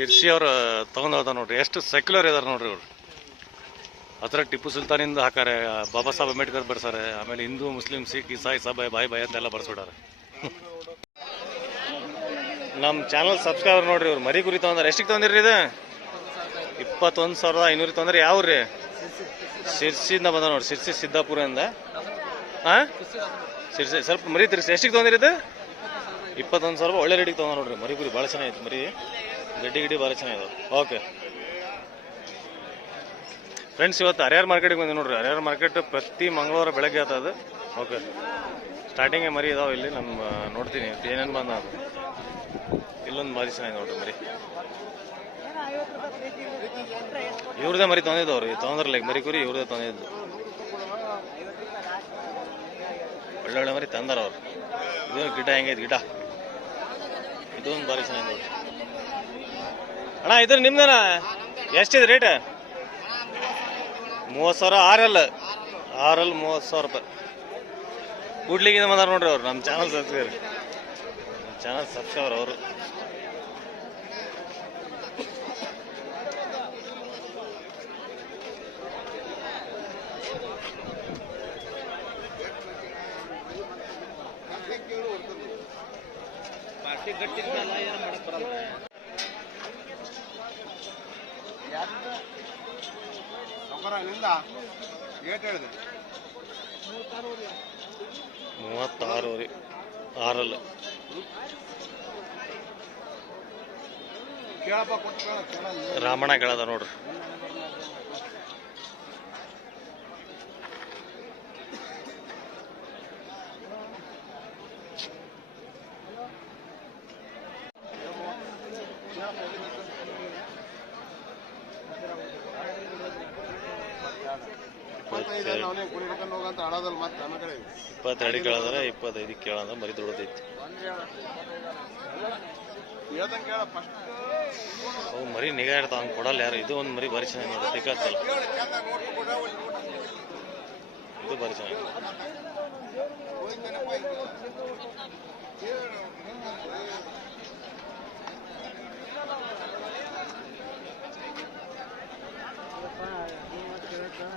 ಶಿರ್ಸಿ ಅವ್ರ ತಗೊಂಡ್ ಹೋದ ನೋಡ್ರಿ. ಎಷ್ಟು ಸೆಕ್ಯುಲರ್ ಇದಾರೆ ನೋಡ್ರಿ ಇವ್ರು. ಹತ್ರ ಟಿಪ್ಪು ಸುಲ್ತಾನಿಂದ ಹಾಕಾರೆ ಬಾಬಾ ಸಾಹೇಬ್ ಅಂಬೇಡ್ಕರ್ ಬರ್ಸಾರೆ ಆಮೇಲೆ ಹಿಂದೂ, ಮುಸ್ಲಿಂ, ಸಿಖ್, ಇಸಾಯಿ ಸಭೆ ಬಾಯ್ ಬಾಯ್ ಅಂತೆಲ್ಲ ಬರ್ಸ್ಬಿಟ್ಟಾರೆ ನಮ್ಮ ಚಾನಲ್ ಸಬ್ಸ್ಕ್ರೈಬರ್ ನೋಡ್ರಿ ಇವ್ರು, ಮರಿ ಕುರಿ ತೊಂದ್ರೆ ಎಷ್ಟಿಗೆ ತೊಗೊಂಡಿರಿ ಇದು? ಇಪ್ಪತ್ತೊಂದು ಸಾವಿರದ ಐನೂರು ತೊಂದ್ರೆ ಯಾವ ರೀ ಶಿರ್ಸಿಯಿಂದ ಬಂದ ನೋಡ್ರಿ. ಶಿರ್ಸಿ ಸಿದ್ದಾಪುರದಿಂದ. ಹಾಂ ಶಿರ್ಸಿ, ಸ್ವಲ್ಪ ಮರಿ ತಿರ್ಸಿ ಎಷ್ಟಿಗೆ ತೊಗೊಂಡಿರಿ ಇದು? ಇಪ್ಪತ್ತೊಂದು ಸಾವಿರ ಒಳ್ಳೆ ರೇಟಿಗೆ ತೊಗೊಂಡು ನೋಡ್ರಿ. ಮರಿ ಕುರಿ ಭಾಳ ಚೆನ್ನಾಗಿತ್ತು ಮರಿ. ಗಡ್ಡಿ ಗಿಡ್ಡಿ ಭಾರಿ ಚೆನ್ನಾಗಿದೆ ಓಕೆ. ಫ್ರೆಂಡ್ಸ್ ಇವತ್ತು ಹರಿಹರ ಮಾರ್ಕೆಟಿಗೆ ಬಂದೆ ನೋಡ್ರಿ. ಹರಿಹರ ಮಾರ್ಕೆಟ್ ಪ್ರತಿ ಮಂಗಳವಾರ ಬೆಳಗ್ಗೆ ಅದು. ಓಕೆ. ಸ್ಟಾರ್ಟಿಂಗೇ ಮರಿ ಇದಾವೆ ಇಲ್ಲಿ. ನಮ್ಮ, ನೋಡ್ತೀನಿ. ಏನೇನು ಬಂದ ಅದು. ಇಲ್ಲೊಂದು ಭಾರಿ ಚೆನ್ನಾಗಿದೆ ನೋಡ್ರಿ ಮರಿ. ಇವ್ರದೇ ಮರಿ ತೊಗೊಂಡಿದ್ದವ್ರಿ ತೊಂದ್ರೆ ಲೈಕ್ ಮರಿ ಕುರಿ ಇವ್ರದೇ ಒಳ್ಳೆ ಒಳ್ಳೊಳ್ಳೆ ಮರಿ ತಂದಾರ ಅವ್ರು. ಇದು ಗಿಡ ಹೆಂಗೈತೆ? ಗಿಡ. ಇದೊಂದು ಭಾರಿ ಚೆನ್ನಾಗಿ ನೋಡಿ ಅಣ್ಣ, ಇದ್ರ ನಿಮ್ದನ? ಎಷ್ಟಿದೆ ರೇಟ್ ಮೂವತ್ತು ಸಾವಿರ, ಆರಲ್. ಆರಲ್ ಮೂವತ್ತು ಸಾವಿರ ರೂಪಾಯಿ. ಕೂಡ್ಲಿಗಿಂದ ಬಂದಾರ ನೋಡ್ರಿ ಅವ್ರು ನಮ್ಮ ಚಾನಲ್ ಸಬ್ಸ್ಕ್ರೈಬರ್. ನಮ್ಮ ಚಾನಲ್ ಸಬ್ಸ್ಕ್ರೈಬರ್ ಅವರು. ಗಟ್ಟಿದ್ಮೇಲೆ ಏನು ಮಾಡಕ್ಕೆ ಹೇಳಿದೆ ಮೂವತ್ತಾರು ರೀ ಆರಲ್ ಕೇಳಪ್ಪ ಕೊಟ್ಟು ಕೇಳ ಕೇಳಲ್ಲ. ರಾಮಣ್ಣ ಕೇಳದ ನೋಡ್ರಿ. ಇಪ್ಪತ್ತೈದು ಅವನೇ ಕುರಿ ಹಿಡ್ಕೊಂಡು ಹೋಗಂತ ಆಡೋದಲ್ಲ ಮತ್ತೆ ನಮ್ಮ ಕಡೆ ಇಪ್ಪತ್ತೆರಡು ಕೇಳದ್ರೆ ಇಪ್ಪತ್ತೈದು ಕೇಳಂದ್ರೆ ಮರಿ ದುಡ್ದೈತಿ. ಫಸ್ಟ್ ಅವು ಮರಿ ನಿಗಾ ಇರ್ತಾವ ಹಂಗೆ ಕೊಡಲ್ಲ ಯಾರು. ಇದು ಒಂದು ಮರಿ ಭಾರಿ ಚೆನ್ನಾಗಿದೆ ಸಿಕ್ಕಲ್ಲ ತಿಕ್ಕತ್ತಲ್ಲ. ಇದು ಭಾರಿ ಚೆನ್ನಾಗಿ ಹೋಯ್ತೇನಪ್ಪ ಇದು.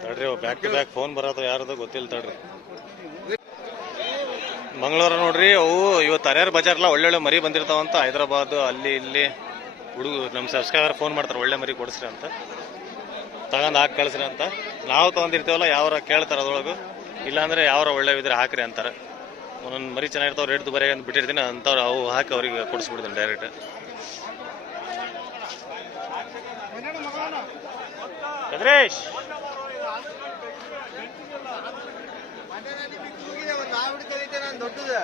ತಡ್ರಿ ಬ್ಯಾಕ್ ಟು ಬ್ಯಾಕ್ ಫೋನ್ ಬರೋದು ಯಾರದು ಗೊತ್ತಿಲ್ಲ ತಡ್ರಿ. ಮಂಗಳೂರ ನೋಡ್ರಿ, ಅವು ಇವತ್ತು ಹರಿಹರ ಬಜಾರ್ಲ ಒಳ್ಳೊಳ್ಳೆ ಮರಿ ಬಂದಿರ್ತಾವಂತ. ಹೈದರಾಬಾದ್, ಅಲ್ಲಿ ಇಲ್ಲಿ ಹುಡುಗ ನಮ್ಮ ಸಬ್ಸ್ಕ್ರೈಬರ್ ಫೋನ್ ಮಾಡ್ತಾರೆ, ಒಳ್ಳೆ ಮರಿ ಕೊಡಿಸ್ರಿ ಅಂತ. ತಗೊಂಡ್ ಹಾಕಿ ಕಳಿಸ್ರಿ ಅಂತ. ನಾವು ತಗೊಂಡಿರ್ತೀವಲ್ಲ, ಯಾವ್ರ ಕೇಳ್ತಾರ ಅದ್ರೊಳಗೆ. ಇಲ್ಲಾಂದ್ರೆ ಯಾವ್ರ ಒಳ್ಳೆ ಇದ್ರೆ ಹಾಕ್ರಿ ಅಂತಾರೆ. ಒಂದೊಂದು ಮರಿ ಚೆನ್ನಾಗಿರ್ತಾವ, ರೇಟ್ ದುಬಾರಿ ಅಂತ ಬಿಟ್ಟಿರ್ತೀನಿ, ಅಂಥವ್ರು ಅವು ಹಾಕಿ ಅವ್ರಿಗೆ ಕೊಡಿಸ್ಬಿಡ್ತೀನಿ ಡೈರೆಕ್ಟ್ ಕದ್ರೇಶ್ ಕೂಗಿದೆ ಒಂದು ನಾಯಿ ಹಿಡ್ಕೊಂಡಿದ್ದೆ ನಾನು ದೊಡ್ಡದು.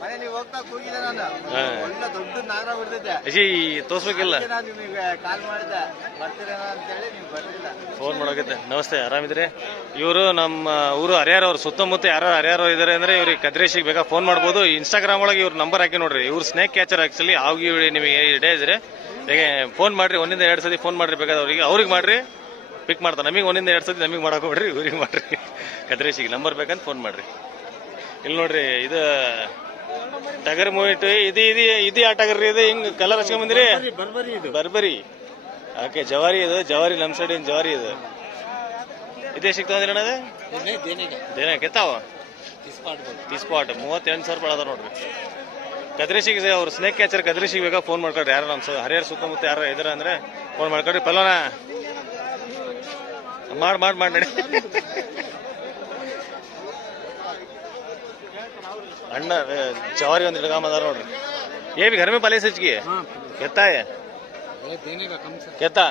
ಮನೆ ನೀವು ಹೋಗ್ತಾ ಕೂಗಿದೆ ನಾನು. ಒಳ್ಳೆ ದೊಡ್ಡ ನಾಗರ ಬಿಡ್ತೈತೆ. ಅಜಿ ತೋರ್ಸ್ಬೇಕಿಲ್ಲ? ಅದಕ್ಕೆ ನಾನು ನಿಮಗೆ ಕಾಲ್ ಮಾಡಿದ್ದೆ ಬರ್ತೀರೇನೋ ಅಂತೇಳಿ ನೀವು ಬರ್ಲಿಲ್ಲ ಫೋನ್ ಮಾಡೋಕೈತೆ ನಮಸ್ತೆ ಆರಾಮಿದ್ರೆ ಇವರು ನಮ್ಮ ಊರು ಹರಿಹರ ಅವ್ರು ಸುತ್ತಮುತ್ತ ಯಾರು ಹರಿಹರ ಇದ್ದಾರೆ ಅಂದ್ರೆ ಇವ್ರಿಗೆ ಕದ್ರೇಶಿಗೆ ಬೇಕಾ ಫೋನ್ ಮಾಡ್ಬೋದು. ಇನ್ಸ್ಟಾಗ್ರಾಮ್ ಒಳಗೆ ಇವ್ರ ನಂಬರ್ ಹಾಕಿ ನೋಡ್ರಿ. ಇವ್ರು ಸ್ನೇಕ್ ಕ್ಯಾಚರ್ ಆಕ್ಚುಲಿ ಆಗಿ ನಿಮಗೆ ಇಡೇ ಇದ್ರೆ ಹೇಗೆ ಫೋನ್ ಮಾಡ್ರಿ ಒಂದಿಂದ ಎರಡು ಸತಿ ಫೋನ್ ಮಾಡ್ರಿ ಬೇಕಾದ್ರೆ ಅವ್ರಿಗೆ. ಅವ್ರಿಗೆ ಮಾಡ್ರಿ ಪಿಕ್ ಮಾಡ್ತಾರೆ. ನಮಗೆ ಒಂದಿಂದ ಎರಡು ಸತಿ ನಮಗೆ ಮಾಡಕ್ ಹೋಗ್ರಿ ಇವ್ರಿಗೆ ಮಾಡ್ರಿ. ಕದ್ರೇಶಿಗೆ ನಂಬರ್ ಬೇಕಂತ ಫೋನ್ ಮಾಡ್ರಿ. ಇಲ್ಲಿ ನೋಡ್ರಿ ಇದು ಟಗರ್ ಮೂವಿಟ್ ಇದು ಇದು ಇದು ಆ ಟಗರ್ ರೀ ಇದು? ಹಿಂಗ್ ಕಲರ್ ಹಚ್ಕೊಂಡ್ ಬಂದಿರಿ? ಬರ್ಬರಿ ಇದು. ಬರ್ಬರಿ. ಓಕೆ ಜವಾರಿ ಇದು ಜವಾರಿ ನಮ್ಮ ಸೈಡ್ ಏನ್ ಜವಾರಿ ಇದು? ಇದೇ ಸಿಗ್ತಾವಂದ್ರಿ ಅಣ್ಣ ದೇನ ಕೆತ್ತಾವ? ಟಿಸ್ಪಾಟ್ ಮೂವತ್ತೆಂಟು ಸಾವಿರ ರೂಪಾಯಿ ಅದ ನೋಡ್ರಿ. ಕದ್ರೇಶಿಗೆ ಅವ್ರು ಸ್ನೇಕ್ ಕ್ಯಾಚರ್ ಕದ್ರೇಶಿಗೆ ಬೇಕಾ ಫೋನ್ ಮಾಡ್ಕೊಡ್ರಿ ಯಾರು ನಮ್ಮ ಹರಿಯರ್ ಸುತ್ತಮುತ್ತ ಯಾರು ಇದ್ರ ಅಂದ್ರೆ ಫೋನ್ ಮಾಡ್ಕೊಡ್ರಿ ಪಲ್ಲೋನ? ಮಾಡ್ ಮಾಡ್ ಮಾಡಿ ನಡಿ. ಅಣ್ಣ ಜವಾರಿ ಒಂದು ಹಿಡ್ಕೊಂಬಂದಾರ ನೋಡ್ರಿ. ಏ ಬಿ ಗರ್ಮಿ ಪಲೇಸ್ ಹೆಚ್ಚಿಗೆ ಕೆತ್ತಾ ಕೆತ್ತಾ?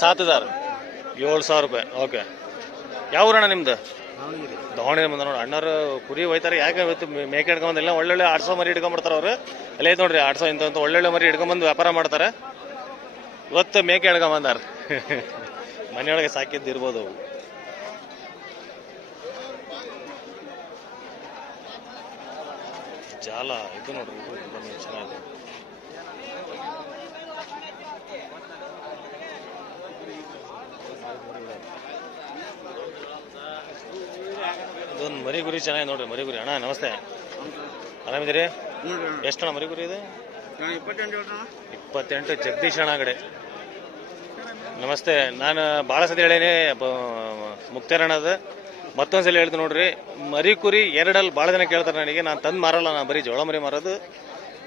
ಸಾತ್ ಹಜಾರ್ ಏಳು ಸಾವಿರ ರೂಪಾಯಿ ಓಕೆ. ಯಾವ ಊರಣ್ಣ ನಿಮ್ದು? ದಾವಣಗೆರೆ. ಬಂದ ನೋಡಿ ಅಣ್ಣರು ಕುರಿ ಹೋಯ್ತಾರೆ ಯಾಕೆ ಇವತ್ತು ಮೇಕೆ ಹಿಡ್ಕೊಂಬಂದಿಲ್ಲ? ಒಳ್ಳೊಳ್ಳೆ ಆಡ್ಸೋ ಮರಿ ಹಿಡ್ಕೊಂಬರ್ತಾರೆ ಅವರು. ಅಲ್ಲೇ ನೋಡ್ರಿ ಆಡ್ಸೋ ಇಂಥ ಒಳ್ಳೊಳ್ಳೆ ಮರಿ ಹಿಡ್ಕೊಂಬಂದು ವ್ಯಾಪಾರ ಮಾಡ್ತಾರೆ. ಇವತ್ತು ಮೇಕೆ ಹಿಡ್ಕೊಂಬಂದಾರ. ಮನೆಯೊಳಗೆ ಸಾಕಿದ್ದು ಇರ್ಬೋದು ಜಾಲ ಇದು ನೋಡ್ರಿ ಚೆನ್ನಾಗಿದೆ. ಇದೊಂದು ಮರಿ ಗುರಿ ಚೆನ್ನಾಗಿ ನೋಡ್ರಿ ಮರಿ ಗುರಿ ಅಣ್ಣ, ನಮಸ್ತೆ. ಆರಾಮಿದ್ದೀರಿ? ಎಷ್ಟು ಅಣ್ಣ ಮರಿ ಗುರಿ ಇದೆ? ಇಪ್ಪತ್ತೆಂಟು ಜಗದೀಶ್ ಅಣ್ಣ ನಮಸ್ತೆ. ನಾನು ಭಾಳ ಸತಿ ಹೇಳೇನಿ ಮುಕ್ತಾರಣದ ಮತ್ತೊಂದ್ಸಲ ಹೇಳ್ತೀನಿ ನೋಡ್ರಿ ಮರಿ ಕುರಿ ಎರಡಲ್ಲಿ ಭಾಳ ಜನ ಕೇಳ್ತಾರೆ ನನಗೆ. ನಾನು ತಂದು ಮಾರಲ್ಲ ನಾನು ಬರೀ ಜೋಳ ಮರಿ ಮಾರೋದು.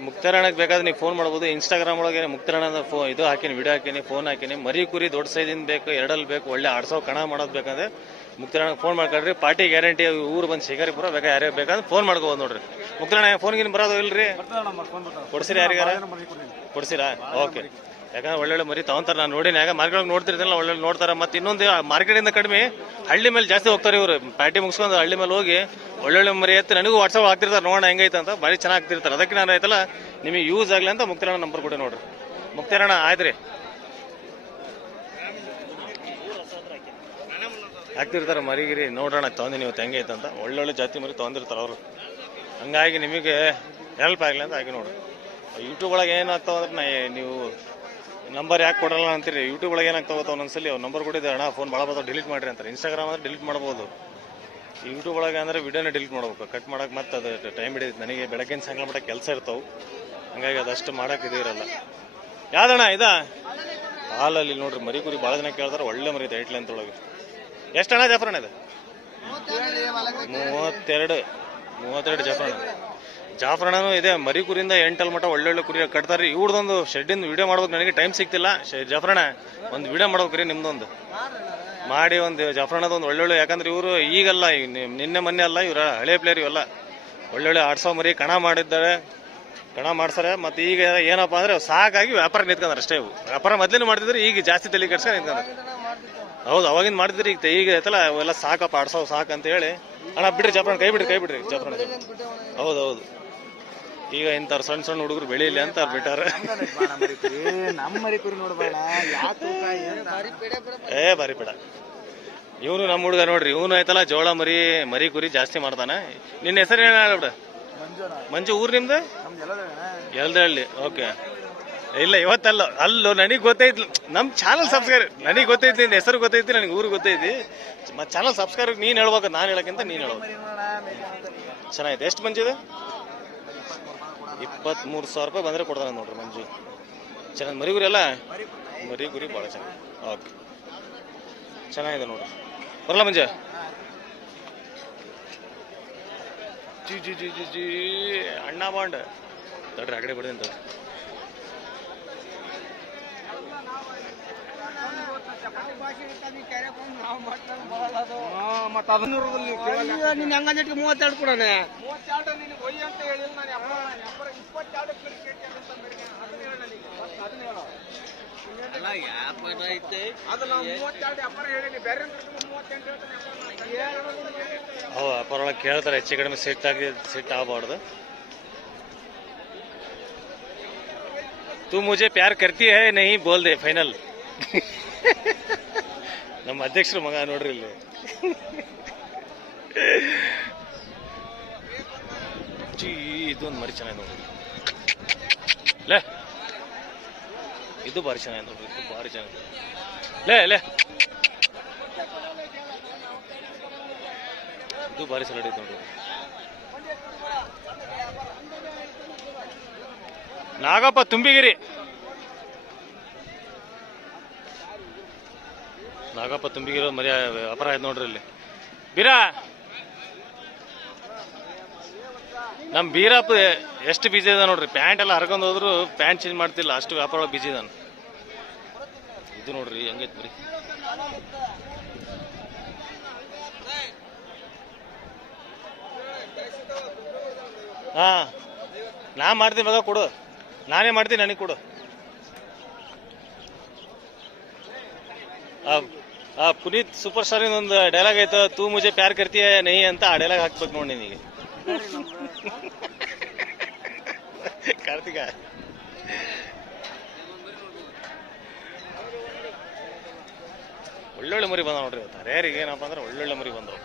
ಮುಕ್ತರಾಣಕ್ಕೆ ಬೇಕಾದ್ರೆ ನೀವು ಫೋನ್ ಮಾಡ್ಬೋದು. ಇನ್ಸ್ಟಾಗ್ರಾಮ್ ಒಳಗೆ ಮುಕ್ತಾರಣದ ಫೋ ಇದು ಹಾಕಿನಿ ವಿಡಿಯೋ ಹಾಕಿನಿ ಫೋನ್ ಹಾಕಿನಿ. ಮರಿ ಕುರಿ ದೊಡ್ಡ ಸೈಜಿಂದ ಬೇಕು ಎರಡಲ್ಲಿ ಬೇಕು ಒಳ್ಳೆ ಆಡ್ಸೋ ಕಣ ಮಾಡೋದು ಬೇಕಂದ್ರೆ ಮುಕ್ತಾರಣಕ್ಕೆ ಫೋನ್ ಮಾಡ್ಕೊಳ್ರಿ ಪಾರ್ಟಿ ಗ್ಯಾರಂಟಿ ಊರು ಬಂದು ಶಿಕಾರಿಪುರ ಬೇಕಾ ಯಾರೇ ಬೇಕಂದ್ರೆ ಫೋನ್ ಮಾಡ್ಕೋಬೋದು ನೋಡ್ರಿ. ಮುಕ್ತಾರಣ ಫೋನ್ಗಿನ ಬರೋದು ಇಲ್ರಿ? ಕೊಡ್ಸಿರಿ ಯಾರಿಗಾರ? ಕೊಡ್ಸಿರಾ? ಓಕೆ. ಯಾಕಂದ್ರೆ ಒಳ್ಳೊಳ್ಳೆ ಮರಿ ತಗೊಂತಾರೆ. ನಾನು ನೋಡಿನ. ಯಾಕೆ ಮಾರ್ಕೆಟ್ ನೋಡ್ತಿರ್ತಿಲ್ಲ ಒಳ್ಳೊಳ್ಳೆ ನೋಡ್ತಾರೆ. ಮತ್ತೆ ಇನ್ನೊಂದು ಮಾರ್ಕೆಟಿಂದ ಕಡಿಮೆ ಹಳ್ಳಿ ಮೇಲೆ ಜಾಸ್ತಿ ಹೋಗ್ತಾರೆ ಇವರು. ಪಾರ್ಟಿ ಮುಗಿಸ್ಕೊಂಡು ಹಳ್ಳಿ ಮೇಲೆ ಹೋಗಿ ಒಳ್ಳೊಳ್ಳೆ ಮರಿ ಎತ್ತಿ ನನಗೂ ವಾಟ್ಸಪ್ ಆಗ್ತಿರ್ತಾರೆ ನೋಡೋಣ ಹೆಂಗೈತೆ ಅಂತ ಭಾರಿ ಚೆನ್ನಾಗಿ ಆಗ್ತಿರ್ತಾರೆ ಅದಕ್ಕೆ ನಾನು ಆಯ್ತಲ್ಲ ನಿಮಗೆ ಯೂಸ್ ಆಗಲಿ ಅಂತ ಮುಕ್ತಿರಣ್ಣ ನಂಬರ್ ಕೊಡಿ ನೋಡ್ರಿ. ಮುಕ್ತಿರಣ್ಣ ಆಯ್ತು ರೀ ಹಾಕ್ತಿರ್ತಾರೆ ಮರಿಗಿರಿ. ನೋಡೋಣ ತೊಗೊಂಡಿನಿ ಇವತ್ತು ಹೆಂಗೈತೆ ಅಂತ. ಒಳ್ಳೊಳ್ಳೆ ಜಾತಿ ಮರಿ ತೊಗೊಂಡಿರ್ತಾರೆ ಅವರು. ಹಂಗಾಗಿ ನಿಮಗೆ ಹೆಲ್ಪ್ ಆಗಲಿ ಅಂತ ಆಗಿ ನೋಡ್ರಿ. ಯೂಟ್ಯೂಬ್ ಒಳಗೆ ಏನಾಗ್ತಾವ ಅಂದ್ರೆ, ನಾ, ನೀವು ನಂಬರ್ ಯಾಕೆ ಕೊಡಲ್ಲ ಅಂತೀರಿ? ಯೂಟ್ಯೂಬ್ ಒಳಗೆ ಏನಾಗ್ತಾವ ಒಂದೊಂದ್ಸಲಿ? ಅವ್ರು ನಂಬರ್ ಕೊಟ್ಟಿದ್ದೆ, ಅಣ್ಣ ಫೋನ್ ಭಾಳ ಬರ್ತಾವೆ ಡಿಲೀಟ್ ಮಾಡ್ರಿ ಅಂತಾರೆ. ಇನ್ಸ್ಟಾಗ್ರಾಮ್ ಅಂದ್ರೆ ಡಿಲೀಟ್ ಮಾಡ್ಬೋದು. ಯೂಟ್ಯೂಬ್ ಒಳಗೆ ಅಂದ್ರೆ ವಿಡಿಯೋನ ಡಿಲೀಟ್ ಮಾಡ್ಬೇಕು. ಕಟ್ ಮಾಡೋಕೆ ಮತ್ತೆ ಅದು ಟೈಮ್ ಹಿಡಿಯುತ್ತೆ. ನನಗೆ ಬೆಳಗ್ಗೆ ಸಾಯಂಕಾಲ ಮಟ್ಟ ಕೆಲಸ ಇರ್ತಾವೆ. ಹಂಗಾಗಿ ಅದಷ್ಟು ಮಾಡಕ್ಕೆ ಇದು ಇರಲ್ಲ. ಯಾವ್ದಣ್ಣ ಇದಾ? ಹಾಲಲ್ಲಿ ನೋಡ್ರಿ, ಮರಿ ಕುರಿ ಭಾಳ ಜನ ಕೇಳ್ತಾರೆ, ಒಳ್ಳೆ ಮರಿ ಇದೆ, ಐಟ್ಲೆ ಲೆಂತ್ ಒಳಗೆ ಎಷ್ಟಣ್ಣ ಜಾಫರಣ್ಣ ಇದೆ? ಮೂವತ್ತೆರಡು. ಮೂವತ್ತೆರಡು ಜಾಫರಣ್ಣ. ಜಾಫರಣ್ಣನು ಇದೆ, ಮರಿ ಕುರಿಯಿಂದ ಎಂಟಲ್ ಮಟ್ಟ ಒಳ್ಳೊಳ್ಳೆ ಕುರಿ ಕಟ್ತಾರೆ. ಇವ್ರದೊಂದು ಶೆಡ್ಡಿಂದ ವಿಡಿಯೋ ಮಾಡ್ಬೇಕು ನನಗೆ ಟೈಮ್ ಸಿಗ್ತಿಲ್ಲ. ಜಾಫರಣ ಒಂದು ವಿಡಿಯೋ ಮಾಡ್ಬೇಕ್ರಿ ನಿಮ್ದೊಂದು. ಮಾಡಿ ಒಂದು ಜಾಫರಣದ ಒಂದು ಒಳ್ಳೊಳ್ಳೆ, ಯಾಕಂದ್ರೆ ಇವರು ಈಗಲ್ಲ ನಿನ್ನೆ ಮೊನ್ನೆ ಅಲ್ಲ, ಇವ್ರ ಹಳೆ ಪ್ಲೇಯರ್ ಇವೆಲ್ಲ. ಒಳ್ಳೊಳ್ಳೆ ಆಡ್ಸೋ ಮರಿ, ಕಣ ಮಾಡಿದ್ದಾರೆ. ಕಣ ಮಾಡ್ತಾರೆ ಮತ್ತೆ ಈಗ ಏನಪ್ಪಾ ಅಂದ್ರೆ ಸಾಕಾಗಿ ವ್ಯಾಪಾರ ನಿಂತ್ಕೊಂಡ್ರೆ ಅಷ್ಟೇ ಇವು ವ್ಯಾಪಾರ ಮೊದ್ಲೇನು ಮಾಡ್ತಿದ್ರು, ಈಗ ಜಾಸ್ತಿ ತಲೆ ಕೆಡ್ಸ್ಕೊಂಡು ನಿಂತ್ಕೊಂಡ್ರೆ. ಹೌದು, ಅವಾಗಿಂದ ಮಾಡಿದ್ರೆ ಈಗ ಈಗ ಐತಲ್ಲ ಅವೆಲ್ಲ ಸಾಕಪ್ಪ ಆಡ್ಸೋ ಸಾಕು ಅಂತ ಹೇಳಿ. ಅಣ್ಣ, ಬಿಡ್ರಿ ಜಾಫರಣ ಕೈ ಬಿಡ್ರಿ ಕೈ ಬಿಡ್ರಿ ಜಾಫರಣ ಹೌದು ಹೌದು. ಈಗ ಇಂಥವ್ರು ಸಣ್ಣ ಸಣ್ಣ ಹುಡುಗರು ಬೆಳೀಲಿ ಅಂತ ಬಿಟ್ಟಾರೆ. ನಮ್ಮ ನೋಡ್ಬೇಡ ಏ ಬಾರಿ ಬೇಡ ಇವನು ನಮ್ಮ ಹುಡುಗ ನೋಡ್ರಿ ಇವನು ಆಯ್ತಲ್ಲ ಜೋಳ ಮರಿ ಮರಿ ಕುರಿ ಜಾಸ್ತಿ ಮಾಡ್ತಾನೆ. ನಿನ್ನ ಹೆಸರು ಏನ ಬಿಡ? ಮಂಜುನ ಮಂಜು ಊರು ನಿಮ್ದು? ಎಲ್ದಳ್ಳಿ ಓಕೆ. ಇಲ್ಲ ಇವತ್ತಲ್ಲ ಅಲ್ಲೋ ನನಗೆ ಗೊತ್ತೈತಿ ನಮ್ ಚಾನಲ್ ಸಬ್ಸ್ಕ್ರೈಬ್ ನನಗೆ ಗೊತ್ತೈತಿ ನಿನ್ನ ಹೆಸರು ಗೊತ್ತೈತಿ ನನಗೆ ಊರು ಗೊತ್ತೈತಿ. ಮತ್ತು ಚಾನಲ್ ಸಬ್ಸ್ಕ್ರೈಬ್ ನೀನ್ ಹೇಳ್ಬೇಕು ನಾನು ಹೇಳಕ್ಕಿಂತ ನೀನ್ ಹೇಳ್ಬೇಕು. ಚೆನ್ನಾಗಿದೆ ಎಷ್ಟು ಮಂಜಿದೆ ಇಪ್ಪತ್ಮೂರು ಸಾವಿರ ರೂಪಾಯಿ ಬಂದರೆ ಕೊಡ್ತಾನೆ ನೋಡ್ರಿ ಮಂಜು. ಚೆನ್ನಾಗಿ ಮರಿಗುರಿ ಅಲ್ಲ? ಮರಿ ಗುರಿ ಭಾಳ ಚೆನ್ನಾಗಿ. ಓಕೆ ಚೆನ್ನಾಗಿದೆ ನೋಡ್ರಿ. ಬರಲ್ಲ ಮಂಜ? ಜಿ ಜಿ ಜಿ ಜಿ ಜಿ. ಅಣ್ಣ ಬಾಂಡ್. ತಡ್ರಿ, ಆ ಕಡೆ ನೀನ್ ಹಂಗಂದಿಟ್ಟು ಮೂವತ್ತೆರಡು ಕೊಡೋಣ ಅವ ಅಪ್ಪರೊಳಗೆ ಕೇಳ್ತಾರೆ ಹೆಚ್ಚು ಕಡಿಮೆ ಸಿಟ್ ಆಗಿ ಸಿಟ್ ಆಗಬಾರ್ದು तू मुझे प्यार करती है नहीं बोल दे ಫೈನಲ್ ನಮ್ಮ ಅಧ್ಯಕ್ಷರ ಮಗ ನೋಡ್ರಿ ಇಲ್ಲಿ. ಇದೊಂದು ಮರಿ ಚೆನ್ನಾಗಿ ನೋಡ್ರಿ. ಲೇ, ಇದು ಭಾರಿ ಚೆನ್ನಾಗಿ ನೋಡ್ರಿ, ಇದು ಭಾರಿ ಚೆನ್ನಾಗಿ ಲೇ ಲೇ. ಇದು ಭಾರಿ ಸಲ ನೋಡ್ರಿ. ನಾಗಪ್ಪ, ತುಂಬಿಗಿರಿ. ನಾಗಪ್ಪ ತುಂಬಿಗಿರೋ ಮರಿ ವ್ಯಾಪಾರ ಆಯ್ತು ನೋಡ್ರಿ ಇಲ್ಲಿ. ಬೀರಾ! ನಮ್ ಬೀರಪ್ಪ ಎಷ್ಟು ಬಿಜಿ ಇದೆ ನೋಡ್ರಿ. ಪ್ಯಾಂಟ್ ಎಲ್ಲ ಹರ್ಕೊಂಡು ಹೋದ್ರು ಪ್ಯಾಂಟ್ ಚೇಂಜ್ ಮಾಡ್ತಿಲ್ಲ. ಅಷ್ಟು ವ್ಯಾಪಾರ ಬಿಜಿ ಇದಾನ. ಇದು ನೋಡ್ರಿ, ಹೆಂಗೈತೆ ಬರೀ. ಹಾ, ನಾ ಮಾಡ್ತೀನಿ ಮಗ, ಕೊಡು. ನಾನೇ ಮಾಡ್ತೀನಿ, ನನಗೆ ಕೊಡು. ಆ ಪುನೀತ್ ಸೂಪರ್ ಸ್ಟಾರ್ ಒಂದು ಡೈಲಾಗ್ ಐತ ತೂ ಮುಜೆ ಪ್ಯಾರ್ ಕರ್ತೀಯ ನೈ ಅಂತ ಆ ಡೈಲಾಗ್ ಹಾಕ್ಬೇಕು ನೋಡಿ ನಿನಗೆ ಕಾರ್ತಿಕ. ಒಳ್ಳೊಳ್ಳೆ ಮರಿ ಬಂದ ನೋಡ್ರಿ ಇವತ್ತು. ಹರ್ಯಾರಿಗೆ ಏನಪ್ಪ ಅಂದ್ರೆ ಒಳ್ಳೊಳ್ಳೆ ಮರಿ ಬಂದವು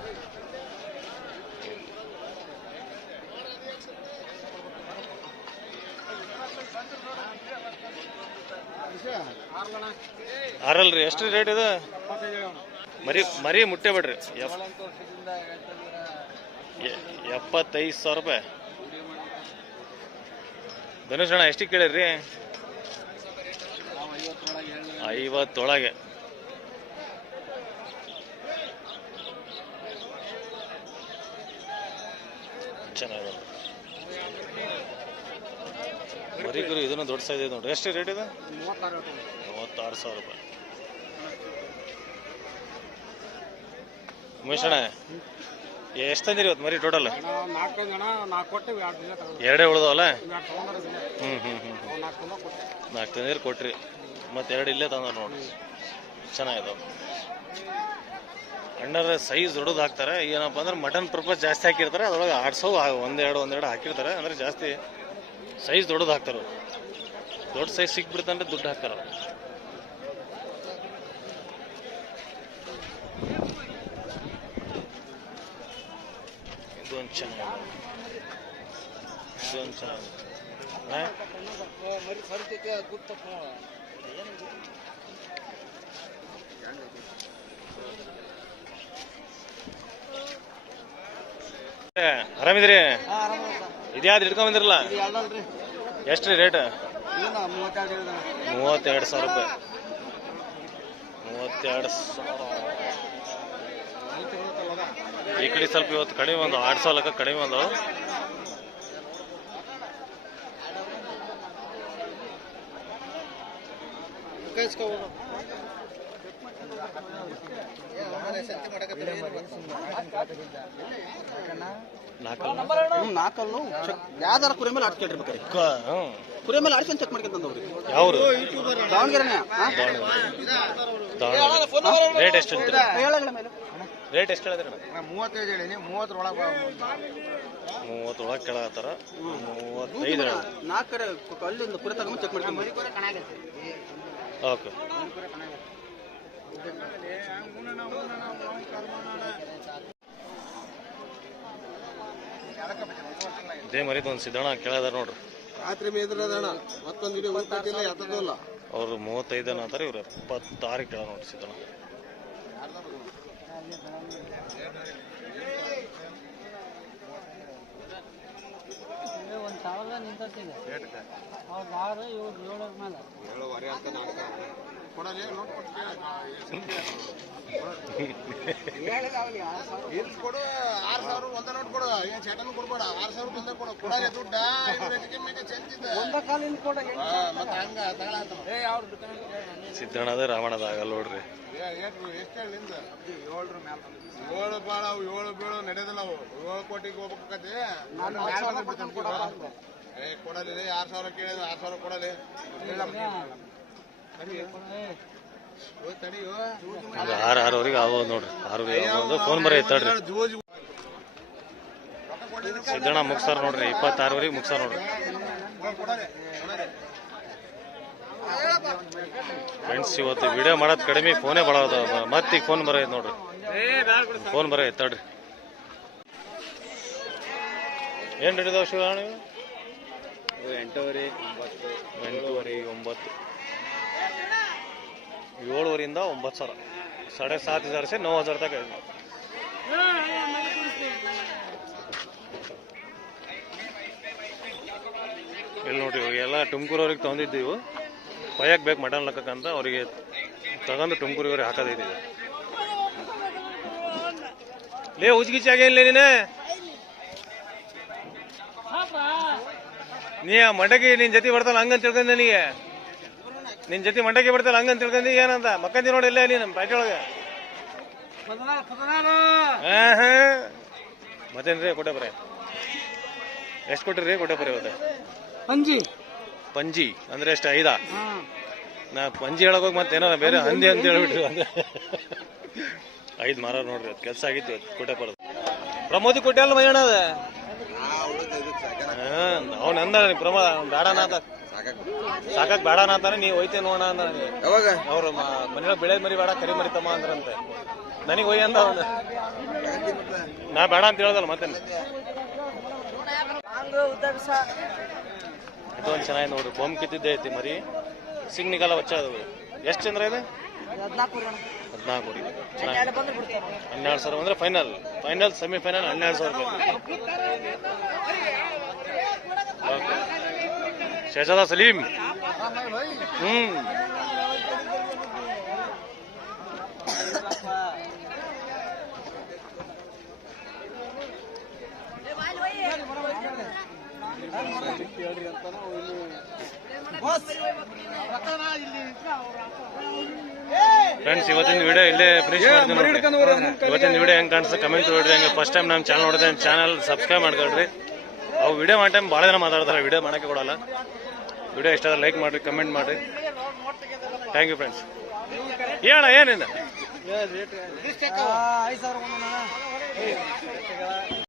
ಆರಲ್ರಿ ಎಷ್ಟು ರೇಟ್ ಇದು? ಮರಿ ಮರಿ ಮುಟ್ಟೆ ಬಿಡ್ರಿ. ಎಪ್ಪತ್ತೈದು ಸಾವಿರ ರೂಪಾಯಿ. ಧನುಷ್ ಅಣ್ಣ, ಎಷ್ಟಿಗೆ ಕೇಳಿರಿ ಐವತ್ತೊಳಗೆ. ಚೆನ್ನಾಗಿದೆ. ಮರಿಗುರು ಇದನ್ನು ದೊಡ್ಡ ಸೈಜ್ ಇದೆ ನೋಡ್ರಿ. ಎಷ್ಟು ರೇಟ್ ಇದೆ? ಮೂವತ್ತಾರು ಸಾವಿರ ರೂಪಾಯಿ. ಉಮೇಶ್ ಅಣ್ಣ ಎಷ್ಟು ತಂದಿರಿ ಇವತ್ತು ಮರಿ ಟೋಟಲ್ ಎರಡು ಉಳ್ದವಲ್ಲ? ಹ್ಞೂ ಹ್ಞೂ ಹ್ಞೂ ನಾಲ್ಕು ತಂದಿರಿ ಕೊಟ್ರಿ. ಮತ್ತೆ ಎರಡು ಇಲ್ಲೇ ತಂದ ನೋಡ್ರಿ. ಚೆನ್ನಾಗಿದೆ ಅಣ್ಣರ ಸೈಜ್ ದೊಡ್ಡದು ಹಾಕ್ತಾರೆ. ಏನಪ್ಪ ಅಂದ್ರೆ ಮಟನ್ ಪರ್ಪಸ್ ಜಾಸ್ತಿ ಹಾಕಿರ್ತಾರೆ. ಅದ್ರೊಳಗೆ ಆಡ್ಸೋ ಒಂದೆರಡು ಒಂದೆರಡು ಹಾಕಿರ್ತಾರೆ. ಅಂದ್ರೆ ಜಾಸ್ತಿ ಸೈಜ್ ದೊಡ್ಡದು ಹಾಕ್ತಾರೆ ದೊಡ್ಡ ಸೈಜ್ ಸಿಕ್ಬಿಡ್ತಂದ್ರೆ ದುಡ್ಡು ಹಾಕ್ತಾರ ಆರಾಮಿದ್ರಿ? ಇದ್ಯಾವ್ದು ಹಿಡ್ಕೊಂಬಂದಿರಲ್ಲ? ಬಂದಿರಲ್ಲ ಎಷ್ಟು ರೀ ರೇಟ್ ಮೂವತ್ತೆರಡು ಸಾವಿರ ರೂಪಾಯಿ. ಮೂವತ್ತೆರಡು ಸಾವಿರ. ಈ ಕಡೆ ಸ್ವಲ್ಪ ಇವತ್ತು ಕಡಿಮೆ ಒಂದು ಆರು ಸಾವಿರಕ್ಕೆ ಕಡಿಮೆ ಒಂದು ನಾಲ್ಕಲ್ಲು. ಯಾವ್ದಾರ ಕುರಿ ಮೇಲೆ ಆಡ್ಸ್ಕೊಳ್ರಿ ಬೇಕಾರೆ ಕುರಿ ಮೇಲೆ ಆಡ್ಸ್ಕೊಂಡು ಚೆಕ್ ಮಾಡ್ಕೊಂತಂದವ್ರಿ ಯಾವ್ರು? ದಾವಣಗೆರೆನೇ. ದಾವಣಗೆರೆ. ರೇಟ್ ಎಷ್ಟು ಹೇಳ್ತೀರಿ ಹೇಳಗಳ ಮೇಲೆ. ರೇಟ್ ಎಷ್ಟು ಹೇಳಿದ್ರಿ? ಮೂವತ್ತೈದು ಹೇಳೀನಿ ಮೂವತ್ತರೊಳಗೆ ಮೂವತ್ತರೊಳಗೆ ಕೆಳಗತ್ತಾರ ಮೂವತ್ತೈದು ಹೇಳ ನಾಲ್ಕರೆ ಅಲ್ಲಿಂದ ಕುರಿ ತಗೊಂಡು ಚೆಕ್ ಮಾಡ್ಕೊಂಡು ಓಕೆ. ಇದೇ ಮರೀತು ಒಂದು ಸಿದ್ದಣ್ಣ ಕೇಳದಾರ ನೋಡ್ರಿ. ರಾತ್ರಿ ಮೇದ್ರದಣ್ಣ ಮತ್ತೊಂದು ಇಡೀ ಗೊತ್ತಾಗಿಲ್ಲ ಎತ್ತದಲ್ಲ. ಅವ್ರು ಮೂವತ್ತೈದನ ಅಂತಾರೆ ಇವ್ರು ಎಪ್ಪತ್ತಾರು ಕೇಳ ನೋಡ್ರಿ ಸಿದ್ದಣ್ಣ. ಒಂದು ಸಾವಿರದ ನಿಂತಿದೆ ಅವ್ರು ಆರು ಇವ್ರು ಏಳರ ಮೇಲೆ. ಏಳುವರೆ ಅಂತ ನಾಲ್ಕು ಇಲ್ಲಿ ಕೊಡು ಆರು ಸಾವಿರ ಒಂದ ನೋಟ್ ಕೊಡು. ಏನ್ ಚಟನ್ ಕೊಡ್ಬೇಡ ಆರು ಸಾವಿರ ಬಂದ ಕೊಡು. ಕೊಡಲಿ ದುಡ್ಡ ಚಂದಿದೆ ಒಂದ ಕಾಲಿನ ಕೂಡ ಮತ್ತೆ ಹಂಗ ತಗಳ ಏ ಅವ್ರ ದುಕಾನ ಸಿದ್ದಣ್ಣದ ರಾವಣದ ಆಗಲ್ಲ ನೋಡ್ರಿ. ಎಷ್ಟು ಹೇಳಿ ನಿಂದ? ಏಳ್ರ ಮ್ಯಾಲ ಏಳು ಬಾಳ ಅವು ಏಳು ಬೀಳು ನಡೆದಿಲ್ಲ ಅವು. ಏಳು ಕೋಟಿಗೆ ಹೋಗ್ಬೇಕತಿ ಏ ಕೊಡಲಿ ಆರ್ ಸಾವಿರ ಕೇಳಿದ್ರೆ ಆರ್ ಸಾವಿರ ಕೊಡಲಿ. ಆರು ಆರೂವರೆಗೆ ಆಗೋದು ನೋಡ್ರಿ. ಆರೂವರೆಗೆ ಆಗ್ಬೋದು. ಫೋನ್ ಬರೀ ಎತ್ತಾಡ್ರಿ ಸಿದ್ದಣ್ಣ ಮುಗ್ಸಾರ ನೋಡ್ರಿ. ಇಪ್ಪತ್ತಾರವರೆಗೆ ಮುಗ್ಸಾರ ನೋಡ್ರಿ. ಫ್ರೆಂಡ್ಸ್ ಇವತ್ತು ವಿಡಿಯೋ ಮಾಡೋದು ಕಡಿಮೆ. ಫೋನೇ ಭಾಳ ಅದಾವ ಮತ್ತೆ ಈಗ ಫೋನ್ ಬರೋದು ನೋಡ್ರಿ. ಫೋನ್ ಬರೋ ಎತ್ತಾಡ್ರಿ ಏನು ಹಿಡಿದಾವ ಶಿವಣ್ಣ ನೀವು? ಎಂಟೂವರೆ ಎಂಟೂವರೆ ಒಂಬತ್ತು. ಏಳುವರೆಯಿಂದ ಒಂಬತ್ತು ಸಾವಿರ. ಸಾಡೆ ಸಾತ್ ಹಜಾರ ಸೇ ನೌ ಹಜಾರ ಇದೆ. ಇಲ್ಲಿ ನೋಡ್ರಿ ಇವಾಗೆಲ್ಲ ತುಮಕೂರವ್ರಿಗೆ ಇವು. ಕೊಯ್ಯಕ್ಕೆ ಬೇಕು ಮಟನ್ ಲಕ್ಕಂತ ಅವರಿಗೆ ತಗೊಂಡು ತುಮಕೂರಿವ್ರಿಗೆ ಹಾಕೋದಿದ್ದೀವಿ ಲೇ ಉಜ್ಗಿಚಾಗೆ ಇಲ್ಲ ನೀನೆ. ನೀ ಆ ನಿನ್ನ ನಿನ್ ಜೊತೆ ಬರ್ತಾನ ಹಂಗಂತ ತಿಳ್ಕೊಂಡೆ ನನಗೆ. ನಿನ್ ಜೊತೆ ಮಂಡಕ್ಕೆ ಬರ್ತಾನ ಹಂಗಂತ ತಿಳ್ಕೊಂಡಿ ಏನಂತ ಮಕ್ಕಂದಿ ನೋಡಿ ಇಲ್ಲೇ ನೀನು ಪ್ಯಾಟಿ ಒಳಗೆ. ಆಹಾ. ಮತ್ತೇನ್ರಿ ಕೊಟ್ಟೆ ಬರೀ? ಎಷ್ಟು ಕೊಟ್ಟಿರಿ ಕೊಟ್ಟೆ ಬರೀ ಇವತ್ತು? ಅಂಜಿ ಪಂಜಿ ಅಂದ್ರೆ ಎಷ್ಟು ಐದ? ನಾ ಪಂಜಿ ಹೇಳಕ್ ಹೋಗಿ ಮತ್ತೆ ಏನಾರ ಬೇರೆ ಹಂದಿ ಅಂತ ಹೇಳ್ಬಿಟ್ರಿ ಅಂದ್ರೆ. ಐದು ಮಾರ ನೋಡ್ರಿ ಅದು ಕೆಲಸ ಆಗಿತ್ತು ಇವತ್ತು ಕೊಟ್ಟೆ ಬರೋದು. ಪ್ರಮೋದಿ ಕೊಟ್ಟೆ ಅಲ್ಲ ಮೈಯಣ್ಣ ಅದ ಅವ್ನು ಅಂದ ಪ್ರಮೋದ ಬೇಡನ ಅಂತ ಬೇಡ ಬೇಡನ ಅಂತಾನೆ ನೀ ಹೋಯ್ತೆ ನೋಡ ಅಂದ ಯಾವಾಗ? ಅವ್ರು ಮನೆಯೊಳಗೆ ಬೆಳೆ ಮರಿ ಬೇಡ ಕರಿ ಮರಿ ತಮ್ಮ ಅಂದ್ರಂತೆ. ನನಗೆ ಹೋಯ್ ಅಂದ ಅವನು. ನಾ ಬೇಡ ಅಂತ ಹೇಳ್ದಲ್ಲ ಮತ್ತೆ? ಇದೊಂದು ಚೆನ್ನಾಗಿ ನೋಡು. ಬೊಮ್ ಕಿತ್ತಿದ್ದೆ ಐತಿ ಮರಿ. ಸಿಗ್ನಿಗಲ್ಲ ವಚ್ಚ ಅದು. ಎಷ್ಟು ಚಂದ್ರ ಇದೆ? ಹದಿನಾಲ್ಕು ಹನ್ನೆರಡು ಸಾವಿರ ಅಂದ್ರೆ ಫೈನಲ್ ಫೈನಲ್ ಸೆಮಿಫೈನಲ್ ಹನ್ನೆರಡು ಸಾವಿರ ರೂಪಾಯಿ शहजादा सलीम ಫ್ರೆಂಡ್ಸ್ ಇವತ್ತಿನ ವಿಡಿಯೋ ಇಲ್ಲೇ ಫ್ರೀ ಇವತ್ತಿನ ವಿಡಿಯೋ ಹೆಂಗೆ ಕಾಣಿಸ್ತಾ ಕಮೆಂಟ್ ನೋಡ್ರಿ. ಹಂಗೆ ಫಸ್ಟ್ ಟೈಮ್ ನಮ್ಮ ಚಾನಲ್ ನೋಡಿದ್ರೆ ಚಾನಲ್ ಸಬ್ಸ್ಕ್ರೈಬ್ ಮಾಡ್ಕೊಳ್ರಿ. ಅವು ವಿಡಿಯೋ ಮಾಡೋ ಟೈಮ್ ಭಾಳ ಜನ ಮಾತಾಡ್ತಾರೆ ವಿಡಿಯೋ ಮಾಡಕ್ಕೆ ಕೊಡಲ್ಲ. ವಿಡಿಯೋ ಇಷ್ಟ ಲೈಕ್ ಮಾಡಿರಿ ಕಮೆಂಟ್ ಮಾಡಿರಿ. ಥ್ಯಾಂಕ್ ಯು ಫ್ರೆಂಡ್ಸ್ ಹೇಳ ಏನಿಲ್ಲ ಐದು ಸಾವಿರ